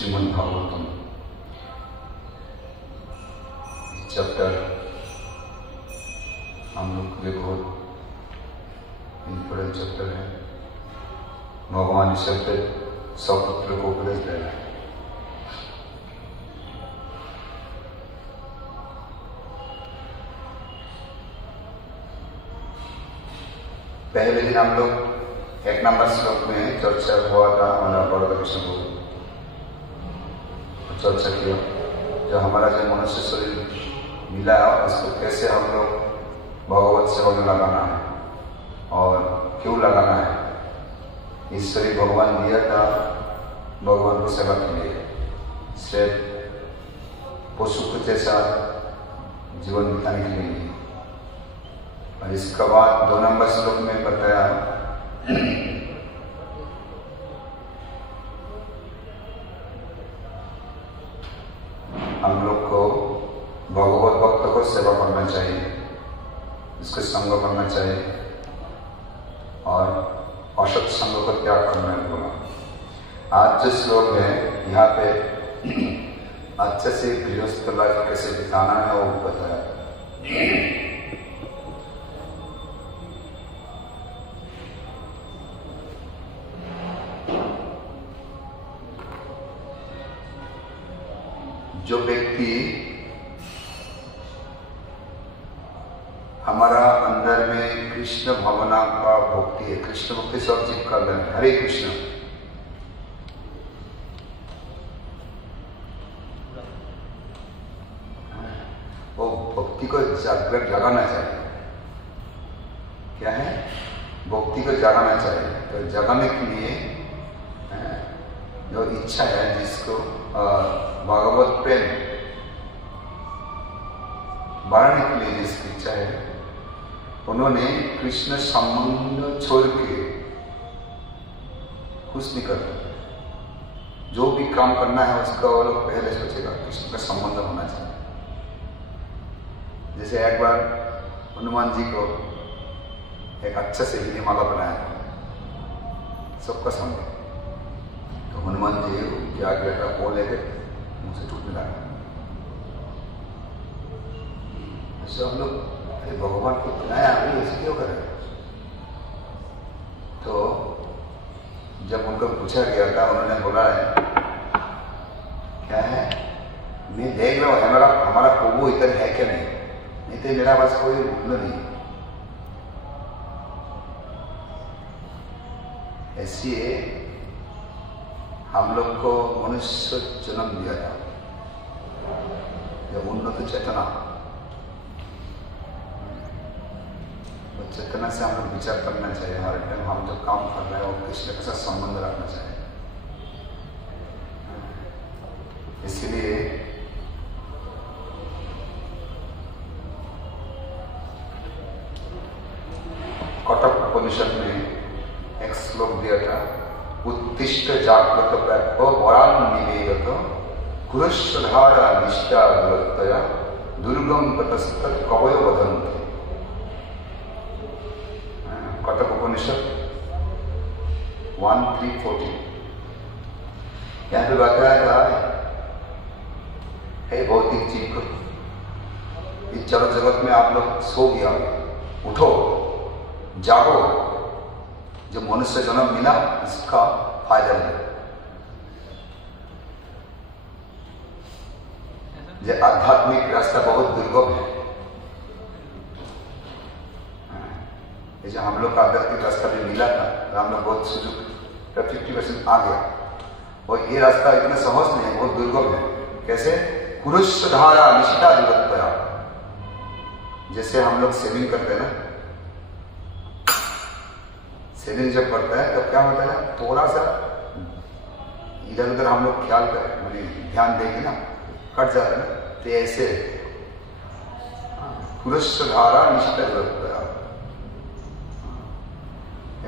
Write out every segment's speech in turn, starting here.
Shrimad Bhagavatam chapter हम लोग के लिए बहुत इम्पोर्टेंट चैप्टर है। भगवान इस चैप्टर सपुत्र को उपदेश दे रहे हैं। पहले दिन हम लोग 1 नंबर श्लोक में चर्चा हुआ था हमारा बड़ा कृष्ण को चर्चा किया। जो हमारा जो मनुष्य शरीर मिला है उसको कैसे हम लोग भगवत सेवा में लगाना है और क्यों लगाना है। इस शरीर भगवान दिया था भगवान की सेवा के लिए, सिर्फ पशु के जैसा जीवन बिताने के लिए। और इसके बाद 2 नंबर श्लोक में बताया हम लोग को भगवत भक्त को सेवा करना चाहिए, इसके संग करना चाहिए और असत संग को त्याग करना होगा। आज जो श्लोक है यहाँ पे अच्छे से गृहस्थ लाइफ कैसे बिताना है वो बताया। जो व्यक्ति हमारा अंदर में कृष्ण भावना का भक्ति है, कृष्ण भक्ति सब जीव कर रहे हैं, हरे कृष्ण, वो भक्ति को जगाना चाहिए। क्या है? भक्ति को जगाना चाहिए। तो जगाने के लिए जो इच्छा है, जिसको भगवत प्रेम बढ़ाने के लिए जिसकी इच्छा है, उन्होंने कृष्ण संबंध छोड़ के कुछ नहीं करते। जो भी काम करना है उसका वो लोग पहले सोचेगा कृष्ण का संबंध होना चाहिए। जैसे एक बार हनुमान जी को एक अच्छा से हिंदी माला बनाया सबका सामने, तो हनुमान जी क्या किया था, वो लेके मुझसे टूटने लगा। ऐसे हम लोग भगवान को बनाया अभी ऐसे क्यों करें? तो जब उनको पूछा गया था, उन्होंने बोला है क्या है, मैं देख रहा हूँ हमारा प्रभु इधर है क्या नहीं तो मेरा बस कोई मूल्य नहीं। ऐसी हम लोग को मनुष्य जन्म दिया था, जब उन्नत चेतना, तो चेतना से हम लोग विचार करना चाहिए। हर टाइम हम जो काम कर रहे हैं वो कृष्ण के साथ संबंध रखना चाहिए। इसलिए कटक उपनिषद में एक श्लोक दिया था, उत्तिष्ठ जाग्रत प्राप्य वरान निवेदत कुरुश्धारा निष्ठा दूरत्वया दुर्गम ततस्तत् कवयो वदन्ति। कटक उपनिषद 1:3-14 यहाँ पे बताया था, हे भौतिक जीव को, इस जड़ जगत में आप लोग सो गया, उठो, जागो, जो मनुष्य जन्म मिला इसका फायदा ले। ये आध्यात्मिक रास्ता बहुत दुर्गम है। जैसे हम लोग का आध्यात्मिक रास्ता भी मिला था, हम लोग बहुत सुजुग 50% आ गया, और ये रास्ता इतना सहज नहीं है, बहुत दुर्गम है। कैसे? कुरुश्धारा निष्ठा दूरत्वया। जैसे हम लोग सेविंग करते हैं ना, सेविंग जब करता है तब क्या होता है, थोड़ा सा इधर उधर हम लोग ख्याल करें, मतलब ध्यान देंगे ना, कट जाता है ना। तो ऐसे कुरुश्धारा निष्ठा दूरत्वया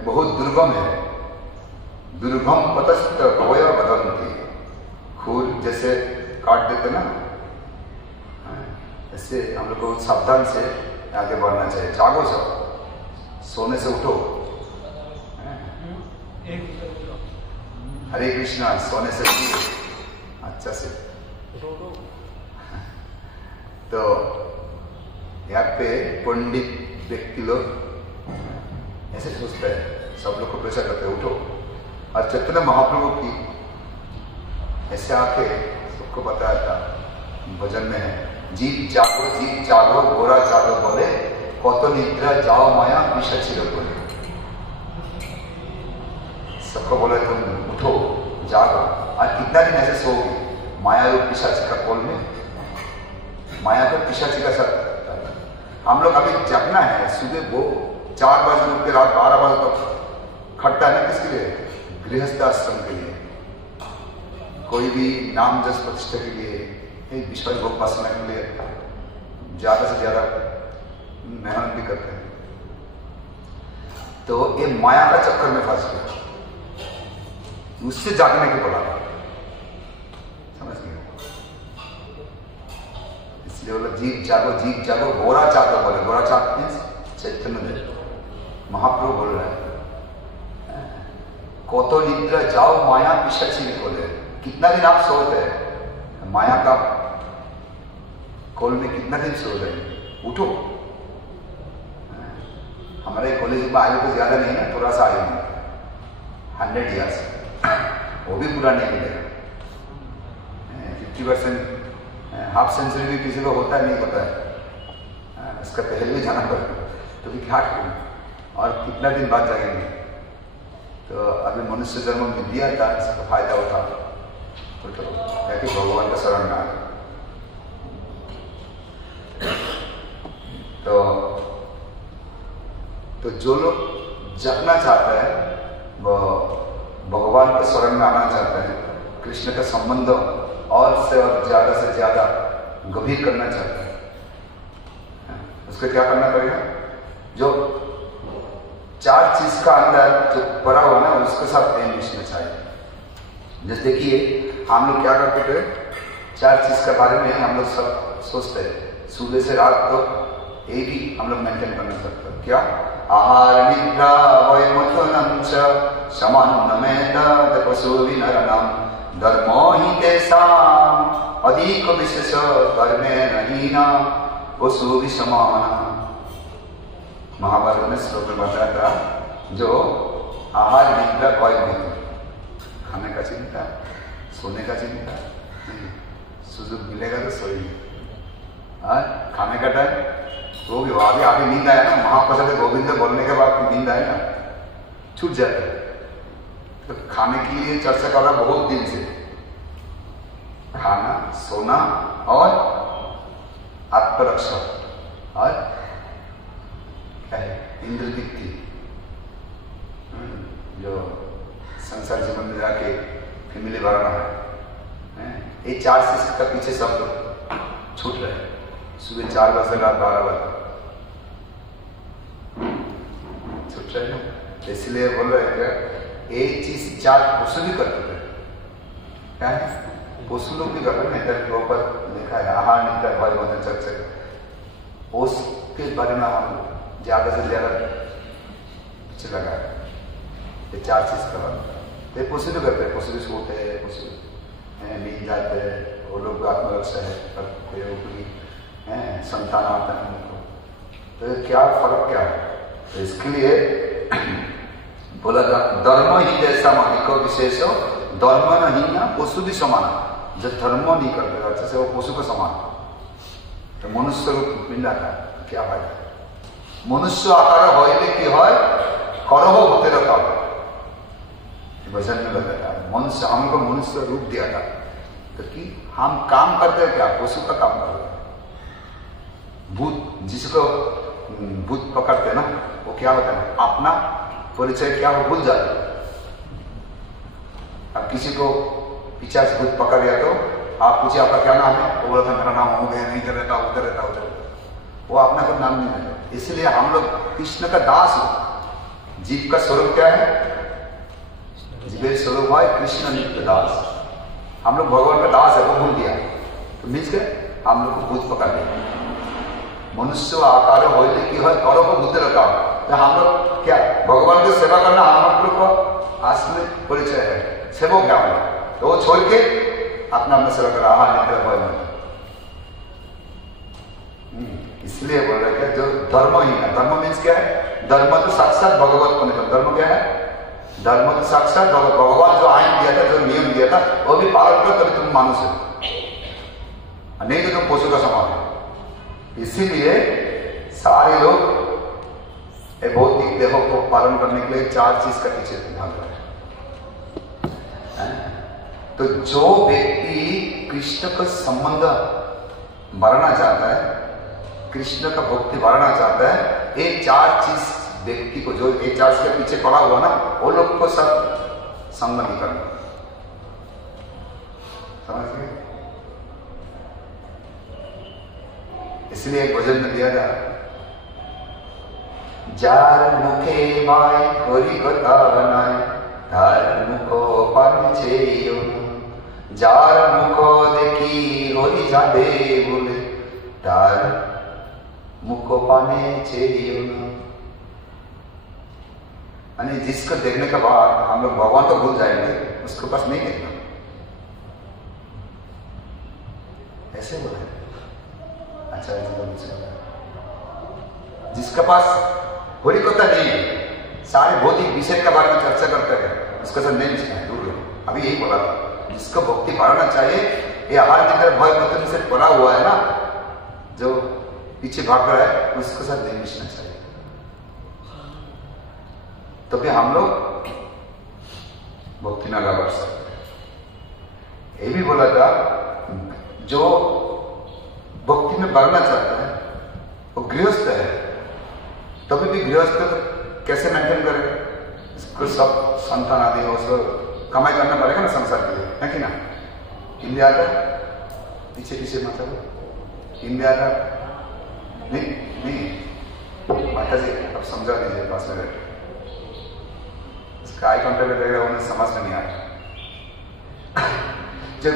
बहुत दुर्गम है। दुर्गम पतस्त कवयो वदन्ति। खूर जैसे काट देते ना, ऐसे हम लोग को सावधान से आगे बढ़ना चाहिए। जागो, सब सोने से उठो, हरे कृष्णा, सोने से अच्छा से। तो यहाँ पे पंडित व्यक्ति लोग ऐसे सोचते हैं, सब लोग को प्रेशर करते हैं उठो। और चैतन्य महाप्रभु की ऐसे आके सबको बताया था भजन में है, जीव जागो गोरा जागो बोले कत निद्रा जाओ माया पिशाची बोले। सबको बोले तुम उठो जागो, और कितना दिन ऐसे सोओगे माया रूप पिशाची का कोल में। माया को पिशाची का साथ हम लोग अभी जगना है। सुबह वो 4 बजे उठ के रात 12 बजे तक खट्टा है ना, किसके लिए? गृहस्थ आश्रम के लिए, कोई भी नाम जस प्रतिष्ठा के लिए, विश्वास भोग वासना के लिए ज्यादा से ज्यादा मेहनत भी करते हैं। तो ये माया का चक्कर में फंस गया, उससे जागने के बोला, समझ गए? इसलिए बोला जीव जागो गोरा जागो बोले। गोरा जाग मीन्स चैतन्य देव महाप्रभु बोल रहे हैं, कोतो निद्रा जाओ माया पिशाची बोले। कितना दिन आप सोते हैं माया का कोल में, कितना दिन सो रहे हैं? उठो। हमारे कॉलेज में आयु तो ज्यादा नहीं है, थोड़ा सा आयु है 100 ईयर्स, वो भी पूरा नहीं मिलेगा। 50% हाफ सेंचुरी भी किसी को होता है, नहीं होता है, इसका पहले भी जाना पड़ेगा। तो भी क्या करें और कितना दिन बाद जाएंगे? तो अभी मनुष्य जन्म में दिया था, इसका फायदा उठा तो भगवान का शरण में आ गया। तो जो लोग जगना चाहते हैं वो भगवान के शरण में आना चाहते हैं, कृष्ण का संबंध और से ज्यादा गंभीर करना चाहते हैं, उसको क्या करना पड़ेगा? जो 4 चीज का अंदर जो पड़ा हुआ ना, उसके साथ प्रेम मिशना चाहिए। जैसे देखिए हम लोग क्या करते थे, 4 चीज के बारे में हम लोग सब सोचते हैं, सुबह से रात तो एक ही हम लोग मेंटेन करना सकते हैं। क्या? आहार निद्रा वैमथुनं च समन्नमेतद् पशुविनरनं धर्मो हि तेषाम् अधिक विशेष धर्मेण हीना पशुभिः समानः। महाभारत में श्लोक बताया था, जो आहार निद्रा वैमथुन, खाने का चिंता, सोने का चिंता, सुजुग मिलेगा तो सोएंगे, और खाने का टाइम वो भी अभी नींद आया ना, महाप्रसाद गोविंद बोलने के बाद नींद आए ना, छूट जाता है। तो खाने के लिए चर्चा कर रहा बहुत दिन से, खाना, सोना और आत्मरक्षा और क्या है, इंद्र दीप्ति, जो संसार जीवन में जाके फैमिली बढ़ाना है। ये 4 चीज का पीछे सब लोग छूट रहे हैं। सुबह 4 बजे रात 12 बजे छूट रहे हैं, इसलिए बोल रहे हैं एक चीज 4 पशु भी करते थे। क्या है? पशु लोग भी करते हैं। इधर के ऊपर लिखा है आहार निद्रा वैमथुनं चर्चा, उसके बारे में हम ज्यादा से ज्यादा पीछे लगा है। ये 4 चीज का ये पशु भी करते हैं, पशु भी सोते हैं, पशु नींद जाते हैं, वो लोग आत्मरक्षा है, संतान आता है उनको। तो क्या फर्क क्या है? तो इसके लिए बोला था धर्म ही जैसा अधिक विशेष धर्म नहीं ना पशु भी समान। जो धर्म नहीं करते अच्छे से वो पशु को समान। तो मनुष्य रूप मिल जाता है, क्या फायदा? मनुष्य आकार होइले की হয় करह भूतेर काम। भजन में बताया मनुष्य, हमको मनुष्य रूप दिया था तो कि हम काम करते हैं क्या? पशु का काम करते हैं। भूत, जिसको भूत पकड़ते ना, वो क्या होता है, अपना परिचय क्या वो भूल जाते हैं। अब किसी को पीछा से भूत पकड़ लिया तो आप पूछे आपका क्या नाम है, वो बोला था मेरा नाम हो गया, नहीं इधर रहता उधर रहता उधर, वो अपना को नाम नहीं रहता। इसलिए हम लोग कृष्ण का दास हो। जीव का स्वरूप क्या है? जीव स्वरूप है कृष्ण नित्य दास। हम लोग भगवान का दास है, वो भूल गया तो मिल गए, हम लोग को भूत पकड़ लिया। मनुष्य आकार होइले की है करह भूतेर काम। तो हम लोग क्या भगवान की सेवा करना हम लोग को असली परिचय है, सेवक क्या है। तो वो छोड़ के अपना अपना सेवा कर, आहार निद्रा भय मत। इसलिए बोल रहे क्या, जो धर्म ही है, धर्म मीन्स क्या है, धर्म तो साक्षात भगवत को निकल। धर्म क्या है, धर्म तो साक्षात भगवान जो आयन दिया था, जो नियम दिया था, वो भी पालन कर, तभी तुम मानुष हो, नहीं तो तुम पशु का समान हो। इसीलिए सारे लोग भौतिक देहों को पालन करने के लिए 4 चीज का पीछे भाग रहे हैं। तो जो व्यक्ति कृष्ण का संबंध बढ़ाना चाहता है, कृष्ण का भक्ति बढ़ाना चाहता है, ये 4 चीज व्यक्ति को, जो ये 4 के पीछे पड़ा हुआ ना, वो लोग को सब संग नहीं करना। समझ गए? इसलिए एक भजन में दिया था, जार मुखे माय हरि कथा नाय, तार मुखो पानिचे यो, जार मुखो देखी हरि जादे बोले, तार मुखो पाने चाहिए। यानी जिसको देखने के बाद हम लोग भगवान को भूल जाएंगे, उसके पास नहीं देखना, ऐसे बोले। अच्छा, जिसके पास होली कथा नहीं है, सारे भौतिक विषय के बारे में चर्चा करते हैं, उसके साथ नहीं मिलना है, दूर रहो। अभी यही बोला था, जिसको भक्ति बढ़ाना चाहिए, ये आहार निद्रा भय मत से पड़ा हुआ है ना, जो पीछे भाग रहा है, उसके साथ नहीं मिलना चाहिए। तो फिर हम लोग भक्ति नागा बढ़ सकते। ये भी बोला था, जो भक्ति में बढ़ना चाहता है वो गृहस्थ है, तभी भी गृहस्थ कैसे मेंटेन करे, इसको सब संतान आदि हो, उसको कमाई करना पड़ेगा ना संसार के लिए, है कि ना? हिंदी आता है? पीछे पीछे मतलब हिंदी आता नहीं माता जी, अब समझा दीजिए पास में बैठे, इसका आई कॉन्टेक्ट रहेगा, उन्हें समझ में नहीं आया। जब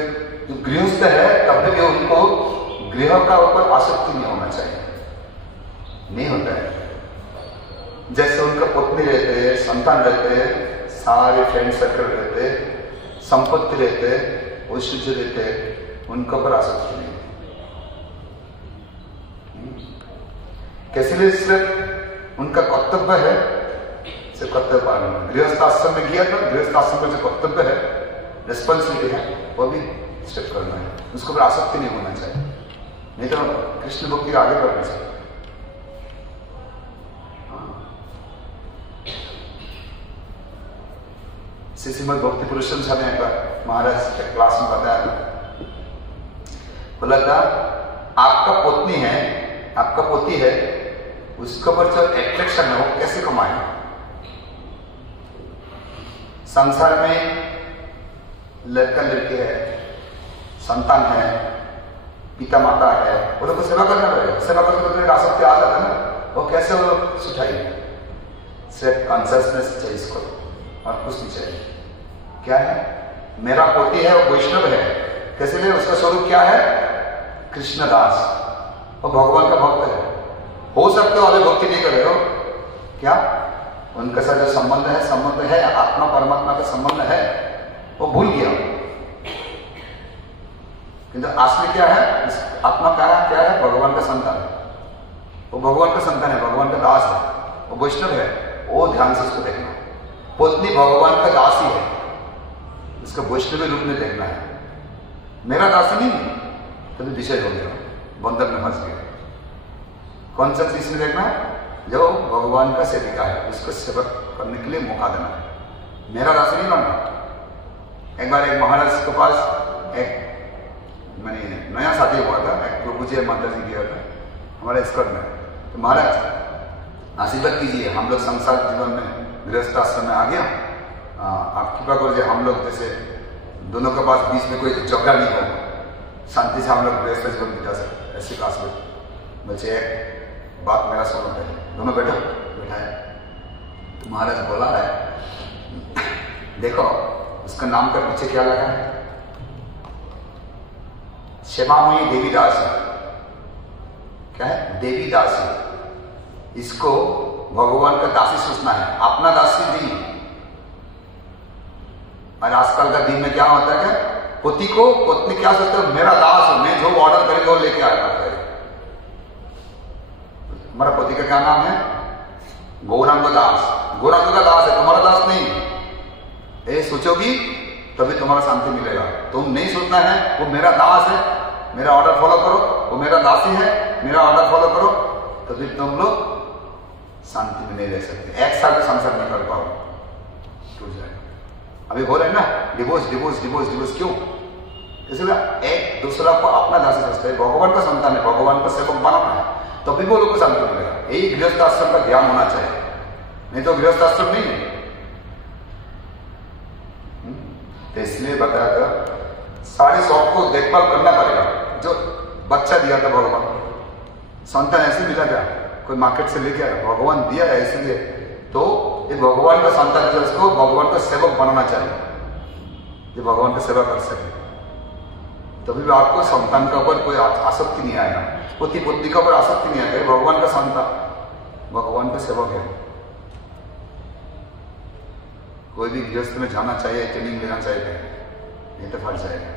गृहस्थ है तब भी उनको गृह का ऊपर आसक्ति नहीं होना चाहिए, नहीं होता है। जैसे उनका पत्नी रहते हैं, संतान रहते हैं, सारे फ्रेंड सर्कल रहते हैं, संपत्ति रहते हैं, ऐश्वर्य रहते हैं, उनके ऊपर आसक्ति नहीं। कैसे भी सिर्फ उनका कर्तव्य है, सिर्फ कर्तव्य पालन। गृहस्थ आश्रम में गया तो गृहस्थ आश्रम का जो कर्तव्य है, रिस्पॉन्सिबिलिटी है, वो भी स्टेप करना है, उसको भी आसक्ति नहीं होना चाहिए, नहीं तो कृष्ण भक्ति आगे बढ़ना चाहिए। श्रीमद् भक्ति पुरुषोत्तम स्वामी एक बार महाराज के क्लास में बताया था, बोला था आपका पत्नी है, आपका पति है, उसके ऊपर जो एट्रैक्शन है वो कैसे कमाए? संसार में लड़का लड़की है, संतान है, पिता माता है, वो लोग को सेवा करना पड़ेगा। सेवा करते तो आसक्ति आ जाता है ना, वो कैसे वो सुठाएंगे? सिर्फ कॉन्शियसनेस चाहिए इसको, और कुछ नहीं चाहिए। क्या है? मेरा पोती है, वो वैष्णव है, कैसे ले? उसका स्वरूप क्या है? कृष्णदास, वो भगवान का भक्त है। हो सकते हो अभी भक्ति नहीं कर रहे हो, क्या उनके साथ जो संबंध है आत्मा परमात्मा का संबंध है, वो भूल गया। किंतु असली क्या है? आत्मा क्या है? भगवान का संतान है, वो भगवान का संतान है, भगवान का दास है, वो वैष्णव है, वो ध्यान से उसको देखना। पत्नी भगवान का दासी है, इसका वैष्णवी रूप में देखना है। मेरा दासी नहीं है, तभी विषय हो गया, बंधन में फंस गया। कौन सा चीज में देखना है? जो भगवान का सेविका है, उसको सेवा करने के लिए मौका देना है, मेरा दासी नहीं बनना। एक बार एक महाराज के पास एक मैंने नया साथी हुआ था, एक प्रभु जी माता जी गया था हमारे स्कूल में। तो महाराज आशीर्वाद कीजिए, हम लोग संसार जीवन में गृहस्थ आश्रम में आ गया, आप कृपा करिए, हम लोग जैसे दोनों के पास बीच में कोई झगड़ा नहीं हो, शांति से हम लोग गृहस्थ जीवन बिता सकते, ऐसी क्लास में। बच्चे एक बात मेरा सुनो, दोनों बैठो, बैठाए। तो महाराज बोला है, देखो उसका नाम का पीछे क्या लगा है? क्षमामयी देवी दासी। क्या है? देवी दासी। इसको भगवान का दासी सोचना है, अपना दासी नहीं। और आजकल का दिन में क्या होता है? क्या पति को पत्नी क्या सोचते है, मेरा दास है, मैं जो ऑर्डर करेगा वो लेके आएगा। हमारा पति का क्या नाम है? गौरांग दास। गौरांग का दास है, तुम्हारा दास नहीं। ये सोचोगी तभी तुम्हारा शांति मिलेगा। तुम नहीं सोचना है वो मेरा दास है, मेरा ऑर्डर फॉलो करो, वो मेरा दासी है, मेरा ऑर्डर फॉलो करो, तभी तुम लोग शांति में नहीं रह सकते। एक साल में संसार नहीं कर पाओ, टूट जाएगा। अभी बोल रहे हैं ना डिवोर्स डिवोर्स डिवोर्स डिवोर्स, क्यों? इसलिए एक दूसरा को अपना दासी समझते हैं। भगवान का संतान है, भगवान का सेवक बनाना है, तभी वो लोग को शांति मिलेगा। यही गृहस्थ आश्रम का ध्यान होना चाहिए, नहीं तो गृहस्थ आश्रम नहीं है। तो इसलिए बताया था सारे शौक को देखभाल करना पड़ेगा। जो बच्चा दिया था भगवान, संतान ऐसे मिला क्या? कोई मार्केट से लेके आया, भगवान दिया है इसलिए। तो ये भगवान का संतान है, उसको भगवान का सेवक बनाना चाहिए, ये भगवान की सेवा कर सके। तभी भी आपको संतान के ऊपर कोई आसक्ति नहीं आएगा, पति पत्नी के ऊपर आसक्ति नहीं आएगा। भगवान का संतान, भगवान का सेवक है। कोई भी गृहस्थ में जाना चाहिए, ट्रेनिंग लेना चाहिए, नहीं तो फंस जाएगा,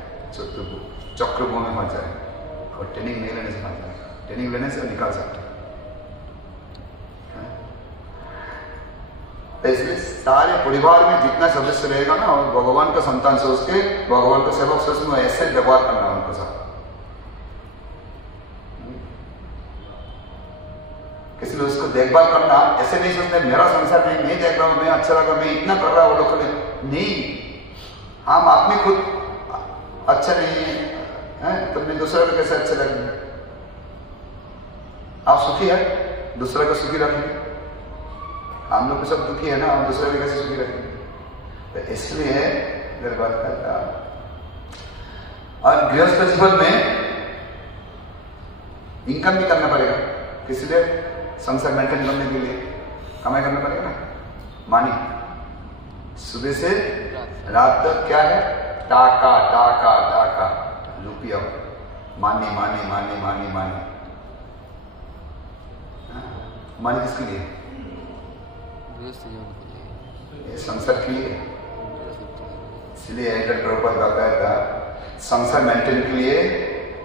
चक्रव्यूह में फंस जाएगा। और ट्रेनिंग नहीं लेने से फंस जाएगा, ट्रेनिंग लेने से निकाल सकते हैं। इसलिए सारे परिवार में जितना सदस्य रहेगा ना, और भगवान का संतान सोच के, भगवान का सेवक सोच में ऐसे व्यवहार करना उनके साथ। इसलिए उसको देखभाल करना, ऐसे नहीं सोचते मेरा संसार नहीं, मैं देख रहा हूं, मैं अच्छा लगा, मैं इतना कर रहा हूं, वो लोग नहीं। हम आदमी खुद अच्छा नहीं है तो मैं दूसरे को कैसे अच्छे लगेंगे? आप सुखी है, दूसरे को सुखी रखेंगे। हम लोग सब दुखी है ना, हम दूसरे को कैसे सुखी रखेंगे? तो इसलिए मेरी बात करता। और गृहस्थ जीवन में इनकम भी करना पड़ेगा, इसलिए संसार मेंटेन करने के लिए कमाई करना पड़ेगा ना। मानी सुबह से रात तक क्या है? टाका टाका टाका, रुपया, मानी मानी मानी मानी मानी। मानी किसके लिए? ये संसार के लिए। इसलिए प्रभुपाद बताया था संसार मेंटेन के लिए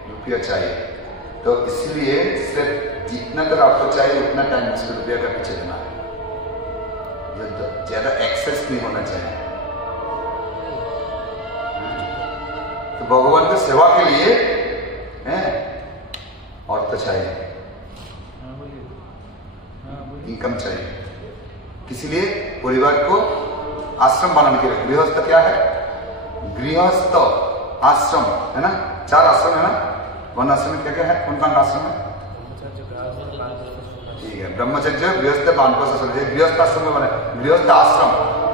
रुपया चाहिए। तो इसलिए सिर्फ जितना कर आपको चाहिए उतना टाइम उसको रुपया का पीछे देना है, ज्यादा एक्सेस नहीं होना चाहिए। तो भगवान की सेवा के लिए और तो चाहिए, इनकम चाहिए। इसीलिए परिवार को आश्रम बनाने के लिए, गृहस्थ क्या है? गृहस्थ आश्रम है ना, 4 आश्रम है ना। वन आश्रम क्या क्या है? कौन कौन आश्रम है? ठीक है, ब्रह्मचर्य, गृहस्थ, बानप्रस्थ, गृहस्थ आश्रम में बने। गृहस्थ आश्रम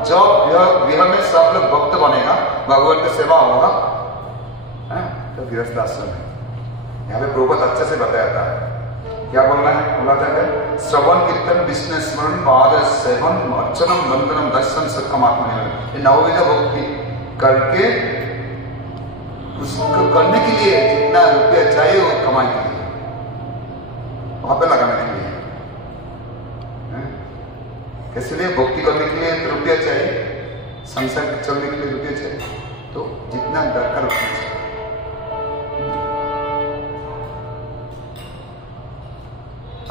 जो गृह में सब लोग भक्त बनेगा, भगवान की सेवा होगा, तो गृहस्थ आश्रम है। यहाँ पे प्रभुपाद अच्छे से बताया था क्या बोलना है। बोला था श्रवण कीर्तन विष्णु स्मरण पाद सेवन अर्चनम वंदनम दर्शन सुखम आत्मनिर्भर, ये 9 विध भक्ति करके उसको करने के लिए जितना रुपया चाहिए वो कमाने के लिए, वहां पे लगाने के लिए। इसलिए भक्ति करने के लिए रुपया चाहिए, संसार चलने के लिए रुपया चाहिए, तो जितना दरकार उतना चाहिए।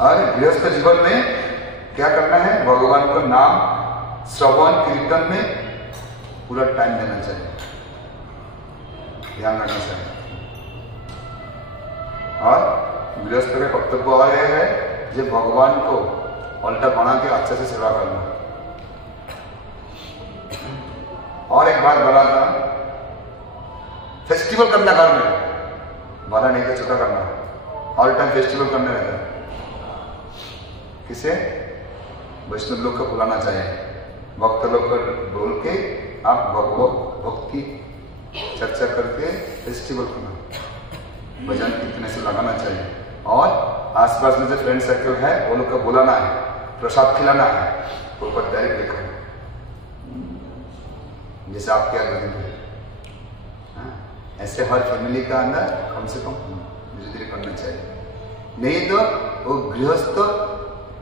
और गृहस्थ जीवन में क्या करना है? भगवान का नाम श्रवण कीर्तन में पूरा टाइम देना चाहिए, ध्यान रखना चाहिए। और गृहस्थ का कर्तव्य और यह है जो भगवान को उल्टा बना के अच्छे से सेवा करना। और एक बात बोला था, फेस्टिवल करना घर में, बड़ा नहीं तो छोटा करना, ऑल टाइम फेस्टिवल करने रहता है। किसे? वैष्णव लोग को बुलाना चाहिए, भक्त लोग को बोल के आप भगवत भक्ति चर्चा करके फेस्टिवल करना, भजन कीर्तन से लगाना चाहिए। और आसपास में जो फ्रेंड सर्कल है वो लोग को बुलाना है, प्रसाद खिलाना है, ऊपर डायरेक्ट लिखा है जैसे आप क्या करेंगे। ऐसे हर फैमिली का अंदर कम से कम धीरे धीरे करना चाहिए, नहीं तो वो गृहस्थ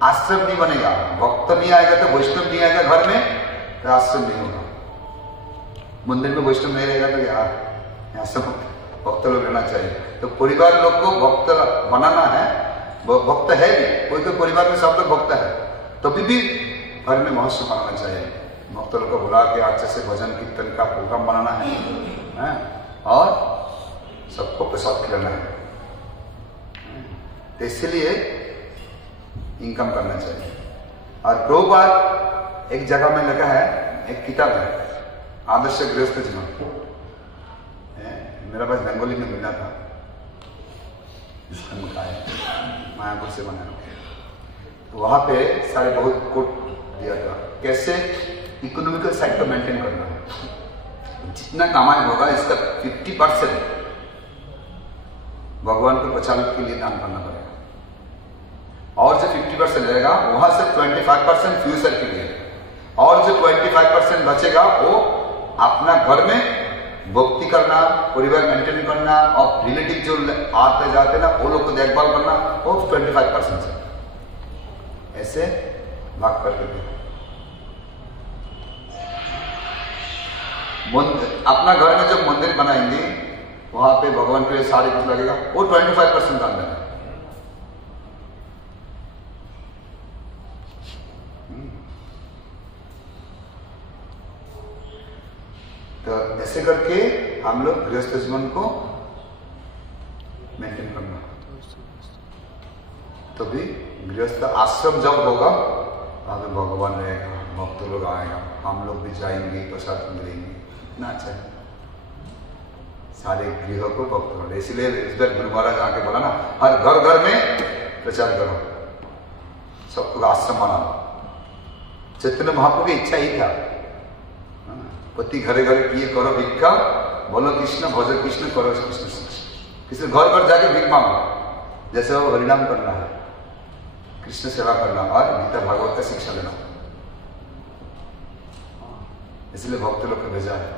आश्रम नहीं बनेगा। भक्त नहीं आएगा तो वैष्णव नहीं आएगा घर में, तो आश्रम नहीं होगा। मंदिर में वैष्णव नहीं रहेगा तो यार यहाँ सब भक्त लोग रहना चाहिए। तो परिवार लोग को भक्त बनाना है, भक्त है भी, कोई कोई परिवार में सब लोग भक्त है, तभी भी घर में महोत्सव बनाना चाहिए। भक्त लोग को बुला के अच्छे से भजन कीर्तन का प्रोग्राम बनाना है और सबको प्रसाद खिलाना है। तो इसलिए इनकम करना चाहिए। और प्रभुपाद एक जगह में लगा है, एक किताब है आदर्श गृहस्थ जीवन, मेरा पास बंगाली में मिला था, इसका है मायापुर से बना। तो वहां पे सारे बहुत कोट दिया था कैसे इकोनॉमिकल साइड को मेंटेन करना है। जितना कमाई होगा इसका 50% भगवान को प्रचार के लिए दान करना पड़ेगा, और जो 50% रहेगा वहां से 25% फ्यूचर के लिए, और जो 25% बचेगा वो अपना घर में भक्ति करना, परिवार मेंटेन करना, और रिलेटिव जो आते जाते ना वो लोग को देखभाल करना, वो 25% से ऐसे भाग करके दे। अपना घर में जब मंदिर बनाएंगे वहां पे भगवान के लिए सारे कुछ लगेगा, वो 25% दान देना। तो ऐसे करके हम लोग गृहस्थ जीवन को मेंटेन करना। तो भी गृहस्थ आश्रम जब होगा वहां पे भगवान रहेगा, भक्त लोग आएगा, हम लोग भी जाएंगे, प्रसाद मिलेंगे, इतना अच्छा है। सारे गृह को भक्त करो। इसलिए इस बार गुरु महाराज आके बोला ना, हर घर घर में प्रचार करो, सबको आश्रम बनाओ। चैतन्य महाप्रभु की इच्छा ही था, पति घरे घरे किए करो भिक्षा, बोलो कृष्ण भजो कृष्ण करो कृष्ण शिक्षा। किसी घर घर जाके भीख मांगो, जैसे वो हरिनाम करना है, कृष्ण सेवा करना और गीता भागवत का शिक्षा लेना। इसलिए भक्त लोग को भेजा है,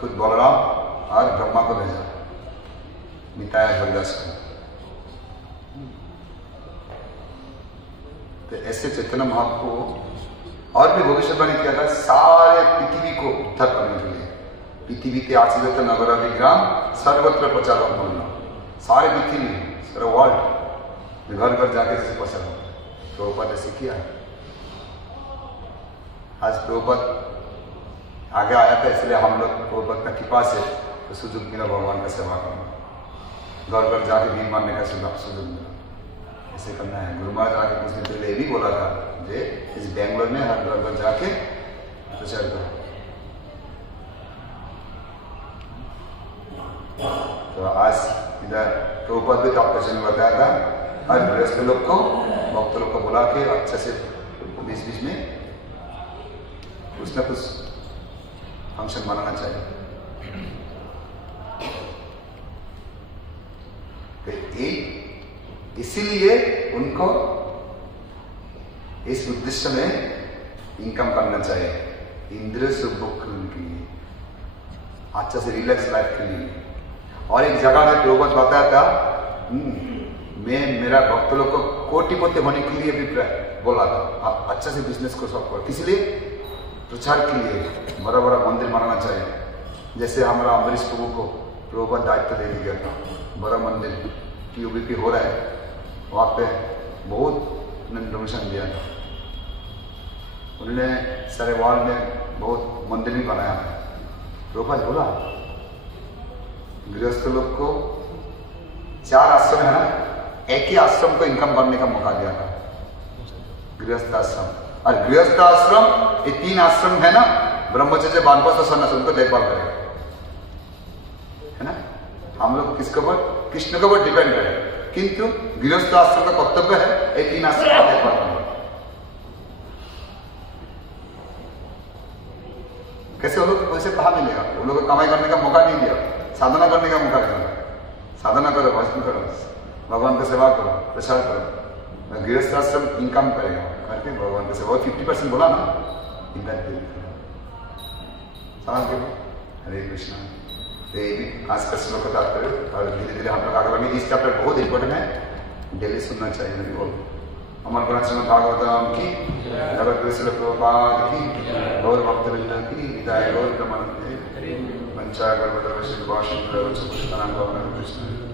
खुद बलराम और ब्रह्मा को भेजा, मिताया हरिदास को। तो ऐसे चैतन्य महाप्रभु और भी भविष्यवाणी किया था सारे पृथ्वी को उद्धार करने के लिए। पृथ्वी के आचरित नगर विग्राम सर्वत्र प्रचार करना, सारे पृथ्वी सारा वर्ल्ड घर घर जाके जैसे प्रचार हो। प्रभुपाद ऐसे किया है। आज प्रभुपाद आगे आया था, इसलिए हम लोग प्रभुपाद का कृपा से तो सुযোগ मिला भगवान का सेवा करना, घर घर जाके भीख मारने का सुযোগ मिला। ऐसे करना है। गुरु महाराज आके कुछ दिन पहले भी बोला था जे इस बेंगलोर में हर घर घर जाके प्रचार करो। तो आज इधर प्रभुपाद भी ऑपरेशन में बताया था, हर गृहस्थ लोग को भक्त लोग को बुला के अच्छे से बीच बीच में कुछ ना कुछ फंक्शन बनाना चाहिए। इसीलिए उनको इस उद्देश्य में इनकम करना चाहिए, इंद्रिय सुख के लिए, अच्छा से रिलैक्स लाइफ के लिए। और एक जगह में प्रभुपाद बताया था, मैं मेरा भक्त लोग को कोटिपति होने के लिए भी बोला था, आप अच्छा से बिजनेस को सब करो। इसलिए प्रचार के लिए बड़ा बड़ा मंदिर बनाना चाहिए। जैसे हमारा अम्बरीश प्रभु को प्रभुपाद दायित्व दे दिया था, बड़ा मंदिर टीओबीपी हो रहा है, वहाँ पे बहुत डोनेशन दिया था। उन्होंने सारे वर्ल्ड में बहुत मंदिर भी बनाया था। प्रभुपाद बोला गृहस्थ लोग को 4 आश्रम है ना, एक ही आश्रम को इनकम करने का मौका दिया था, गृहस्थ आश्रम। और गृहस्थ आश्रम ये 3 आश्रम है ना, ब्रह्मचर्य वानप्रस्थ सन्यास, उनको देखभाल करेगा, है ना। हम लोग किसके ऊपर, कृष्ण के ऊपर डिपेंड करें, किंतु गृहस्थ आश्रम का कर्तव्य है ये 3 आश्रम का देखभाल करना। कैसे वो लोग पैसे कहाँ मिलेगा, वो लोग को कमाई करने का मौका नहीं दिया, साधना करने का मौका दिया। साधना करो, भजन करो, भगवान का सेवा करो, प्रसार करो। गृहस्थ आश्रम इनकम करेगा करके भगवान का सेवा। 50% बोला ना, इनकम समझ गए। हरे कृष्ण। तो ये भी आज का श्लोक का तात्पर्य, और धीरे धीरे हम लोग आगे बढ़ेंगे। इस चैप्टर बहुत इंपॉर्टेंट है, डेली सुनना चाहिए। अमर पुराण श्रीमद् भागवतम की जगत श्री प्रभुपाद की, गौर भक्तवृंद की, हृदय गौर प्रमाण पंचागर्भद्रवश्य कृपाशंकर कृष्ण